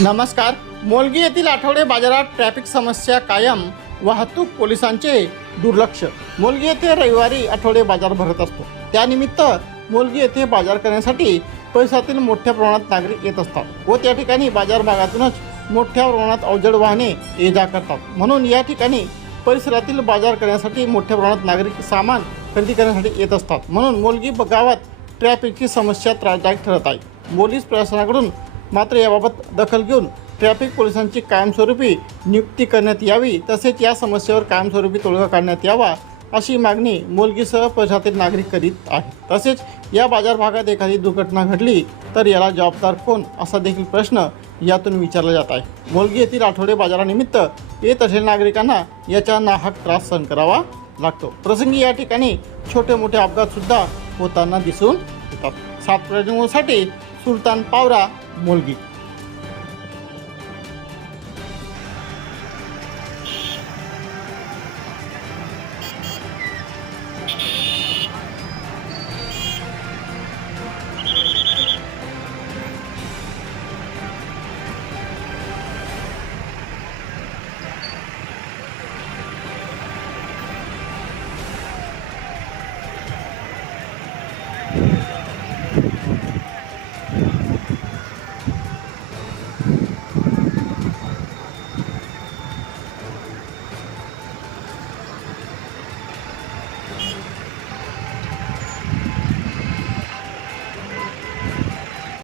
नमस्कार. मोलगी येथील आठवडे बाजारात ट्रॅफिक समस्या कायम वाहतूक पोलिसांचे दुर्लक्ष. मोलगी येथे रविवारी आठवडे बाजार भरत असतो. त्यानिमित्त मोलगी येथे बाजार करण्यासाठी परिसरातील मोठ्या प्रमाणात नागरिक येत असतात व त्या ठिकाणी बाजार भागातूनच मोठ्या प्रमाणात अवजड वाहने ये जा करतात. म्हणून या ठिकाणी परिसरातील बाजार करण्यासाठी मोठ्या प्रमाणात नागरिक सामान खरेदी करण्यासाठी येत असतात. म्हणून मोलगी गावात ट्रॅफिकची समस्या त्रासदायक ठरत आहे. पोलीस प्रशासनाकडून मात्र याबाबत दखल घेऊन ट्रॅफिक पोलिसांची कायमस्वरूपी नियुक्ती करण्यात यावी तसेच या समस्येवर कायमस्वरूपी तोडगा काढण्यात यावा अशी मागणी मोलगीसह प्रशातील नागरिक करीत आहेत. तसेच या बाजार भागात एखादी दुर्घटना घडली तर याला जबाबदार कोण असा देखील प्रश्न यातून विचारला जात आहे. मोलगी येथील आठवडे बाजारानिमित्त येत असलेल्या नागरिकांना याचा नाहक त्रास सहन करावा लागतो. प्रसंगी या ठिकाणी छोटे मोठे अपघात सुद्धा होताना दिसून येतात. सात प्रजनसाठी সুলতান পাওরা মুরগি